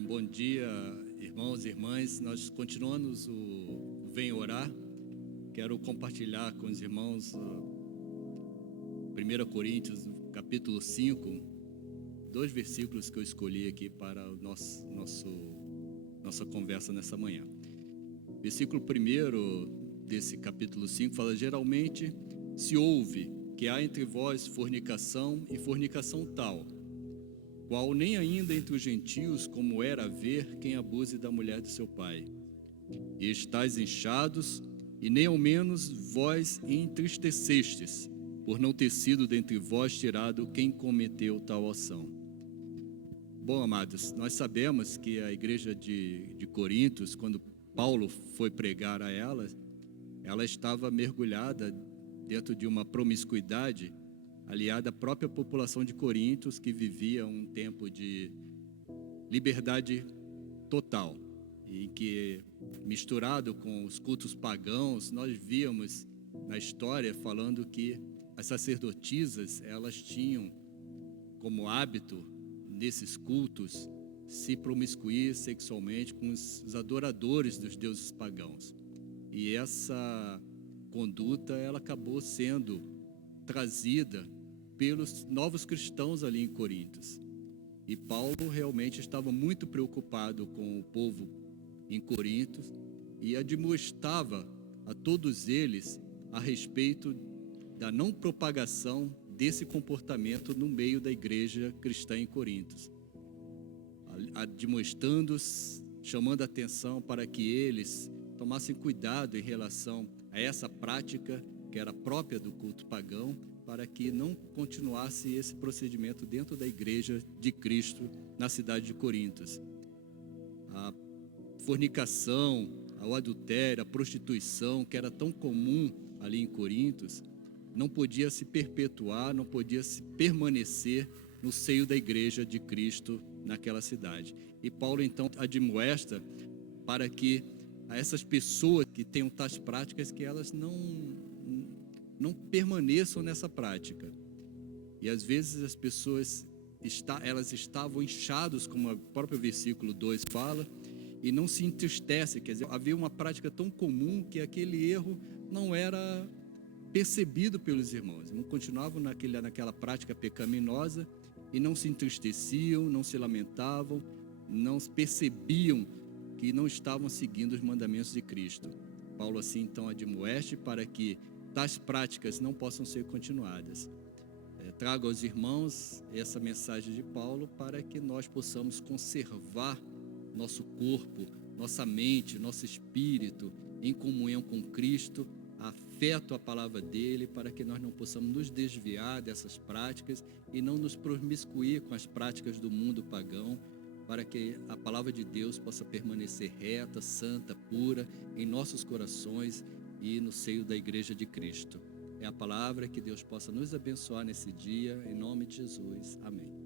Bom dia, irmãos e irmãs. Nós continuamos o Vem Orar. Quero compartilhar com os irmãos 1 Coríntios, capítulo 5, dois versículos que eu escolhi aqui para nossa conversa nessa manhã. Versículo 1 desse capítulo 5 fala: geralmente se ouve que há entre vós fornicação e fornicação tal, qual nem ainda entre os gentios, como era haver quem abuse da mulher de seu pai. E estáis inchados, e nem ao menos vós entristecestes, por não ter sido dentre vós tirado quem cometeu tal ação. Bom, amados, nós sabemos que a igreja de Corintos, quando Paulo foi pregar a ela estava mergulhada dentro de uma promiscuidade aliada à própria população de Corintos, que vivia um tempo de liberdade total, e que, misturado com os cultos pagãos, nós víamos na história falando que as sacerdotisas, elas tinham como hábito, nesses cultos, se promiscuir sexualmente com os adoradores dos deuses pagãos. E essa conduta, ela acabou sendo trazida pelos novos cristãos ali em Corintos. E Paulo realmente estava muito preocupado com o povo em Corintos e admoestava a todos eles a respeito da não propagação desse comportamento no meio da igreja cristã em Corintos, admoestando-os, chamando a atenção para que eles tomassem cuidado em relação a essa prática que era própria do culto pagão, para que não continuasse esse procedimento dentro da igreja de Cristo na cidade de Corintos. A fornicação, o adultério, a prostituição, que era tão comum ali em Corintos, não podia se perpetuar, não podia se permanecer no seio da igreja de Cristo naquela cidade. E Paulo então admoesta para que a essas pessoas que tenham tais práticas, que elas não permaneçam nessa prática. E às vezes as pessoas elas estavam inchadas, como o próprio versículo 2 fala, e não se entristecem. Quer dizer, havia uma prática tão comum que aquele erro não era percebido pelos irmãos. Não continuavam naquela prática pecaminosa e não se entristeciam, não se lamentavam, não percebiam que não estavam seguindo os mandamentos de Cristo. Paulo assim então admoeste para que tais práticas não possam ser continuadas. Trago aos irmãos essa mensagem de Paulo para que nós possamos conservar nosso corpo, nossa mente, nosso espírito em comunhão com Cristo, afeto à palavra dele, para que nós não possamos nos desviar dessas práticas e não nos promiscuir com as práticas do mundo pagão, para que a palavra de Deus possa permanecer reta, santa, pura em nossos corações e no seio da igreja de Cristo. É a palavra, que Deus possa nos abençoar nesse dia, em nome de Jesus. Amém.